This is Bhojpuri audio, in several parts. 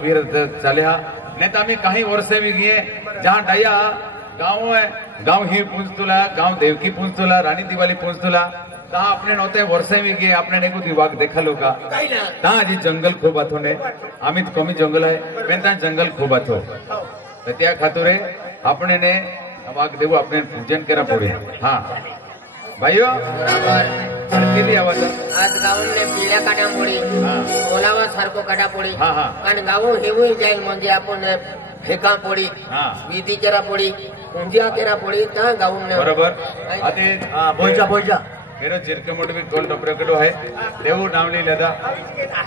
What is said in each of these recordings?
चालिया नहीं तो आम्ही काही वर्षे भी गे जहाँ डाया गाँव है गाँव ही पूंजतुला गाँव देवकी पूंजतुला रानी दिवाली पूंजतुला तहाँ अपने नौते वर्षे भी गे अपने ने को दिवाग देखा लोका तहाँ जी जंगल खूब आथो ने आमित कमी जंगल है मैं तहाँ जंगल खूब आथो त्या खातुरे अपने ने वाग देवो अपने पूजन करा पड़े। हाँ भाइयों किती आवाज आज गावून ने पिल्या काटा पडी ओलावा सारखो काटा पडी हाँ आणि गावून हेवून जाईल म्हणजे आपण फेका पडी विधी करा पडी पूजा करा पडी ता गावून ने बरोबर आते बोलचा मेरो चिरके मोठे भी कोल टपरकडो है देवू नावनी लेदा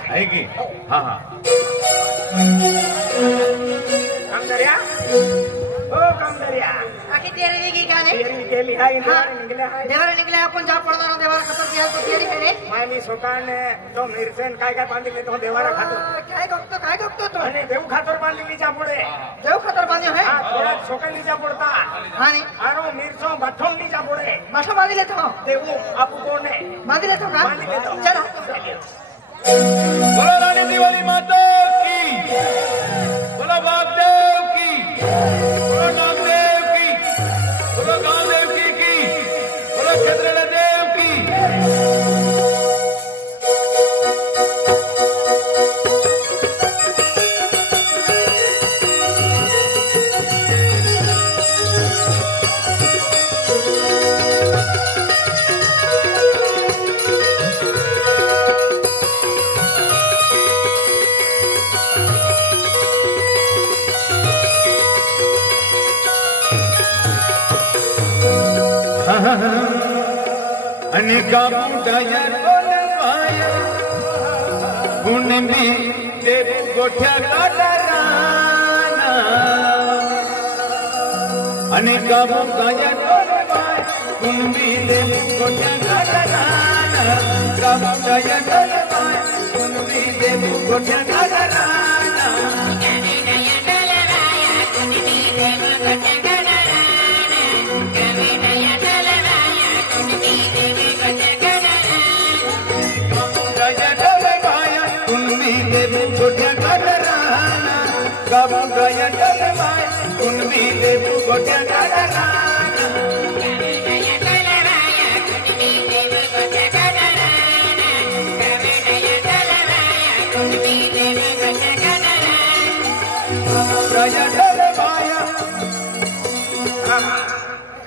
है की हाँ कामदरिया ओ कामदरिया आखी तेरी की गाने तेरी गेली है देवाला निकले आपण जा पडदा ना देवाला खतर किया तो तेरी है ने मायनी सोकाने तो मिरसेन काय बांधली तो देवाला खातो काय गप्तो तो आणि देव खातर बांधली जा पुढे देव खतर बांध्यो है हां थोडा सोकाली जा पडता हां नी आरो मिरसो बाथम नी जा पुढे मासो बांधिले तो देव आपू कोने बांधिले तो का चल बोलो रानी दिवाली माता की बोलो बागदेव की बोलो नागदेव की बोलो गांवदेव की बोलो क्षेत्रला देव की अनेका बुढ़ाया पाया गुण में तेरे गोठ्या का डराना अनेका बुढ़ाया पाया गुण में तेरे गोठ्या का डराना का बुढ़ाया पाया गुण में तेरे गोठ्या का डराना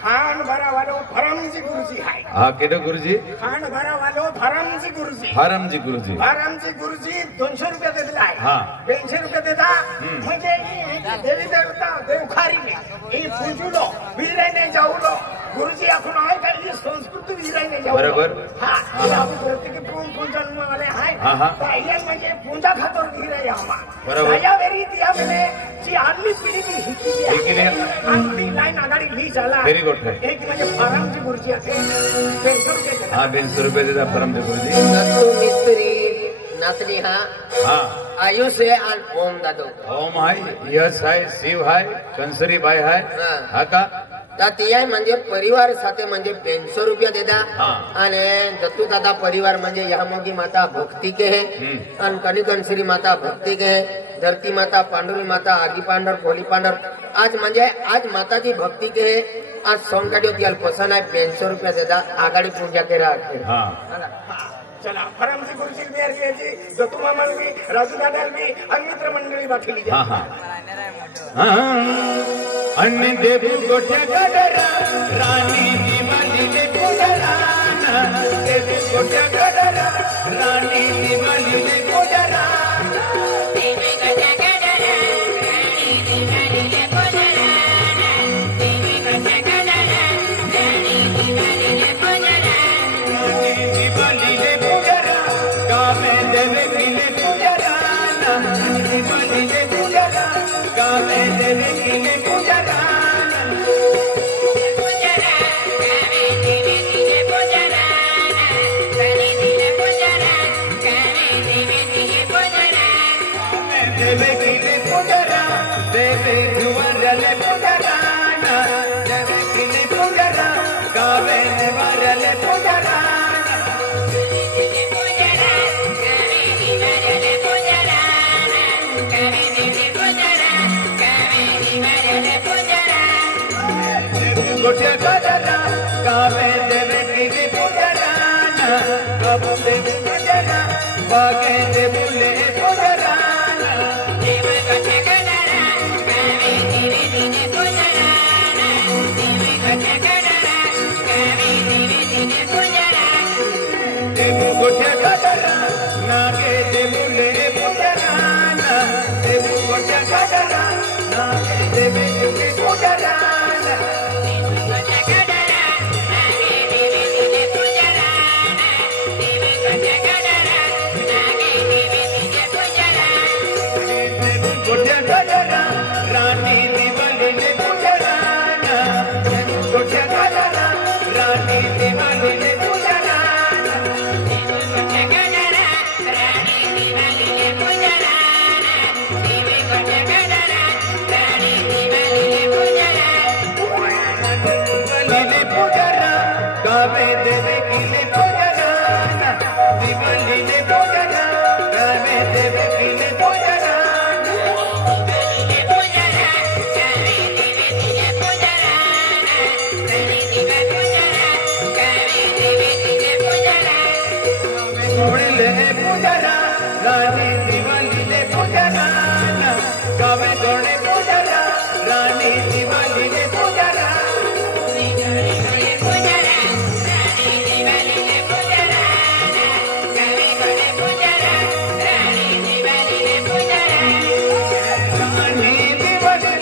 खान भरा वालो फरमजी गुरुजी है हाँ केडो गुरुजी खान भरा वालो फरमजी गुरुजी फारमजी गुरुजी 200 रुपये देता है हाँ 200 रुपये देता म्हणजे देवी देवता देवखारी ही पूजुलो विरायने जाऊलो गुरुजी आपण आहे काही संस्कृती विरायने जाऊ बरोबर हा आपण प्रत्येक पूजन वाले आहे हाँ ताईला म्हणजे पूजा खातर विराय आमा बरोबर या वेरी त्या म्हणजे जी आदमी पिढी की हिकी आदमी लाईन आघाडी ली झाला व्हेरी गुड है एक म्हणजे फारमची गुरुजी असे 200 रुपये हाँ 200 रुपये देता फारमजी गुरुजी नतू मिस्त्री नाचनी हाँ आयुष है और ओम दादो ओम हाय यश हाय शिव हाय कंसरी बाई हाय हा का तियाय म्हणजे परिवार साथे म्हणजे 200 रुपया देता आणि दत्तू दादा परिवार म्हणजे यामोगी माता भक्ती के है आणि कणिकणसरी माता भक्ती के है धरती माता पांडुरी माता आगी पांडर कोली पांडर आज म्हणजे आज माताजी भक्ती के है आज सोमकाडियो तियाल पसंद आहे 200 रुपया देता आगाडी पूजा करा चला फरमजी गुरुजी मेरजी दत्तू मामाल भी राजू दादाल भी आणि मित्र मंडळी बाटली अन्य देव गोठ्या गडरा राणी दिवाली ले पूजराना देव गोठ्या गडरा राणी दिवाली ले पूजराना देव गोठ्या गडरा राणी दिवाली ले पूजराना देव गोठ्या गडरा राणी दिवाली ले पूजराना राणी दिवाली ले पूजरा गावे देवे किले पूजराना दिवाली ले पूजरा गावे देवे किले पूजरा देवे किले पूजरा देवे जुवरले पूजराना देवे किले पूजरा गावे देवरले पूजराना करे गोट्या गाजरा गावे देवे किली पूजराना गावे देवे पूजरा बागे देवुले पूजराना देव गोट्या गाजरा गावे देवे दिने पूजराना देव गोट्या गाजरा गावे देवे दिने पूजराना देव गोट्या गाजरा नागे देवुले पूजराना देव गोट्या गाजरा नागे देवे किली पूजराना देव गोट्या गाजरा नागे देवे दिने पूजराना देव गोट्या गाजरा नागे देवे दिने पूजराना गोट्या गाजरा रानी दिवाळीले पूजराना गोट्या गाजरा रानी दिवाळीले पूजराना देव गोट्या गाजरा राणी दिवाळीले पूजराना देव गोट्या गाजरा राणी दिवाळीले पूजराना दिवाळीले पूजरा गावे देवे किले पूजराना दिवाळीले पूजरा गावे देवे किले पूजराना दिवाळीले पूजरा गावे देवे दिने पूजराना राणी दिवा पूजरा गावे देवे दिने पूजराना सोडले पूजरा रानी दिवाळीले पूजराना गावे सोडे पूजरा रानी दिवाळीले पूजराना दिवाळीले पूजरा राणी दिवाळीले पूजराना गावे गोडे पूजरा राणी दिवाळीले पूजराना रानी दिवाली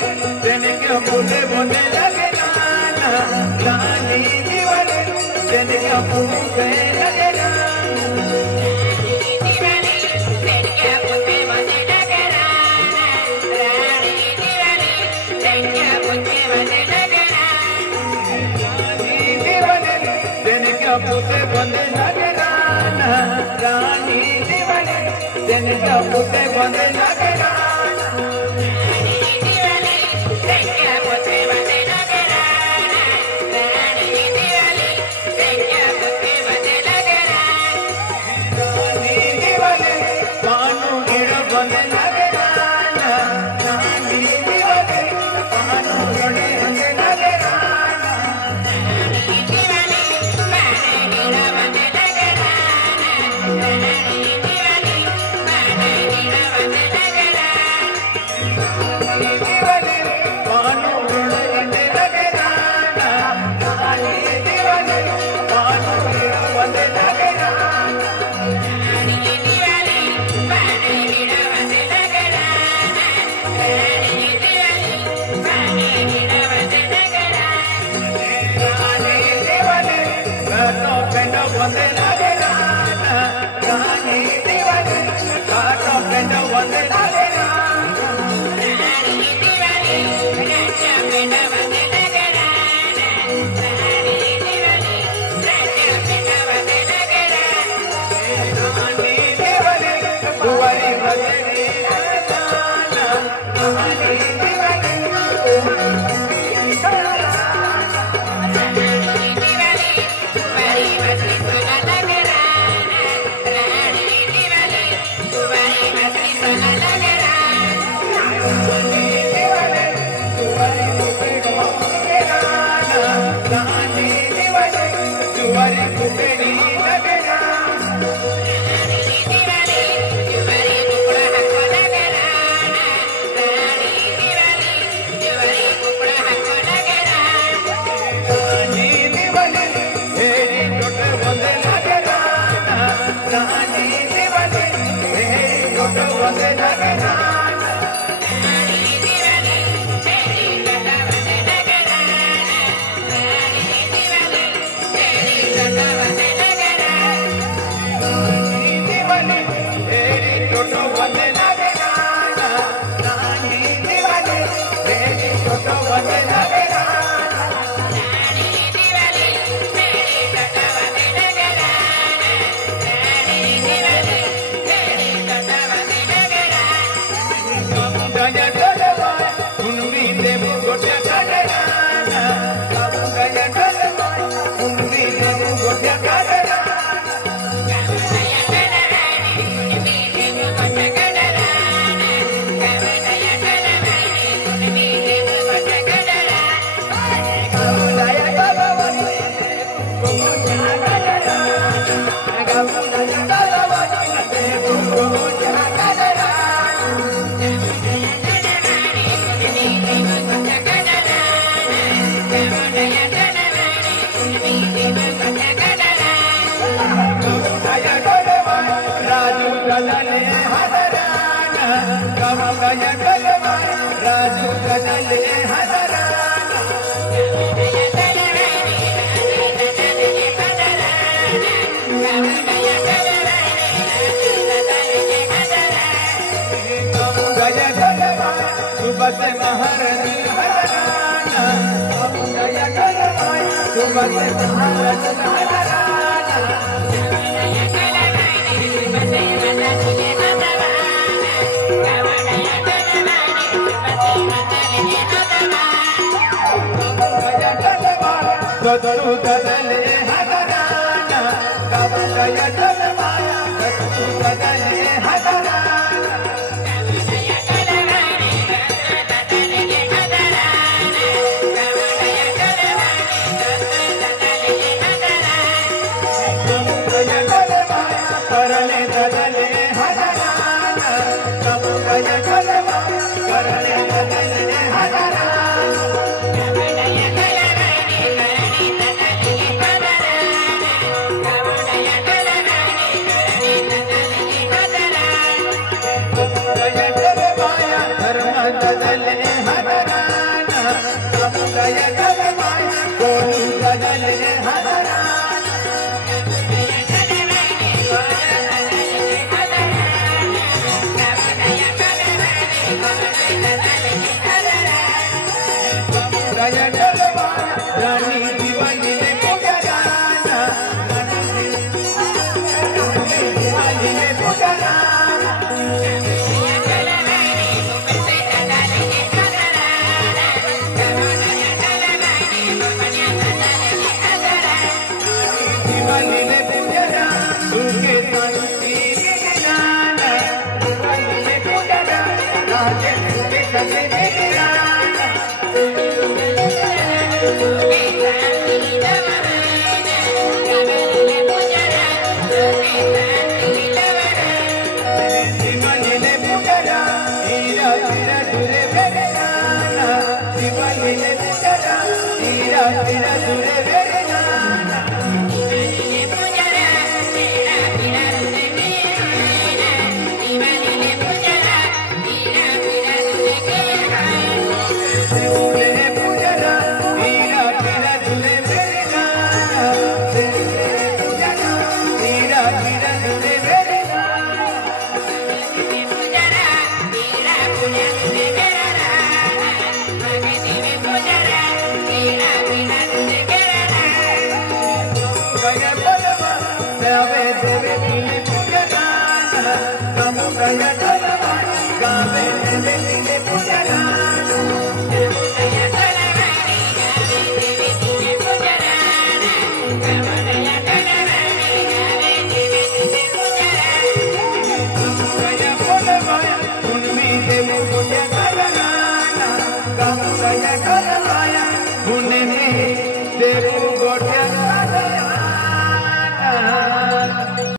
तेने क्या फूले बोने लगे नाना रानी दिवाली तेने क्या फूले लगे नाना दिवाळी तेनक्या पुते मध्ये नगराना राणी दिवाळी तेनक्या पुते मध्ये नगराना रानी दिवाली तेने क्या फूले बोने लगे नाना रानी दिवाली तेने क्या फूले बोने लगे नाना राणी दिवाळी तेनक्या पुते मध्ये नगराना राणी दिवाळी तेनक्या पुते मध्ये नगराना रानी दिवाली पानु गिर बोने लगे नाना रानी दिवाली पानु गिर बोने लगे नाना दिवाळी पाने गिरा मध्ये नगराना राणी दिवाळी पाने गिरा मध्ये नगराना दिवाली पानु गिर बोने लगे नाना रानी दिवाली पानु गिर बोने लगे नाना राणी दिवाळी पाने गिरा मध्ये नगराना राणी दिवाळी पाने गिरा मध्ये नगराना रानी दिवाली काटो पेंडो बोने लगे नाना रानी दिवाली काटो पेंडो बोने लगे नाना राणी दिवाळी राजा पेंडा मध्ये नगराना राणी दिवाळी राजा पेंडा मध्ये नगराना रानी दिवाली दुवारी बजरी नाना रानी दिवाली राणी दिवाळी दुवारी बसली सोना नगराना राणी दिवाळी दुवारी बसली सोना नगराना रानी दिवाली दुवारी कुपेरी लगे नाना राणी दिवाळी दुवारी कुकडा हाको नगराना राणी दिवाळी दुवारी कुकडा हाको नगराना रानी दिवाली हेरी टोट बोंदे लगे नाना रानी दिवाली हेरी टोट बोंदे लगे नाना राणी दिवाळी तेरी टोटा मध्ये नगराना राणी दिवाळी तेरी टोटा मध्ये नगराना रानी दिवाली हेरी टोट बोंदे लगे नाना रानी दिवाली हेरी टोट बोंदे लगे नाना राणी दिवाळी तेरी टोटा मध्ये नगराना राणी दिवाळी तेरी टोटा मध्ये नगराना गय गलवाया राजू गदले हजराना गय गलवाया सुबह से महारानी हजराना गय गलवाया सुबह से महारानी गदरू गदले हजराना कब गय गलवाया गदरू गदले हजराना करले गदले हजराना कब गय गलवाया करले गदले हजराना गदले हजराना कब गय गलवाया गोलू गदले हजराना गय गलवाया रानी दिवाली ने पुजाराना दिवाली ने पुजाराना दिवाली ने पूजना सुखे शांति गिराना दिवाली ने पूजना राजे सुखे सजे गिराना दिवाली ने पूजना हीरा हीरा दूरे बेगाना दिवाली ने पूजना हीरा हीरा दूरे बेगाना गय गलवाया गावे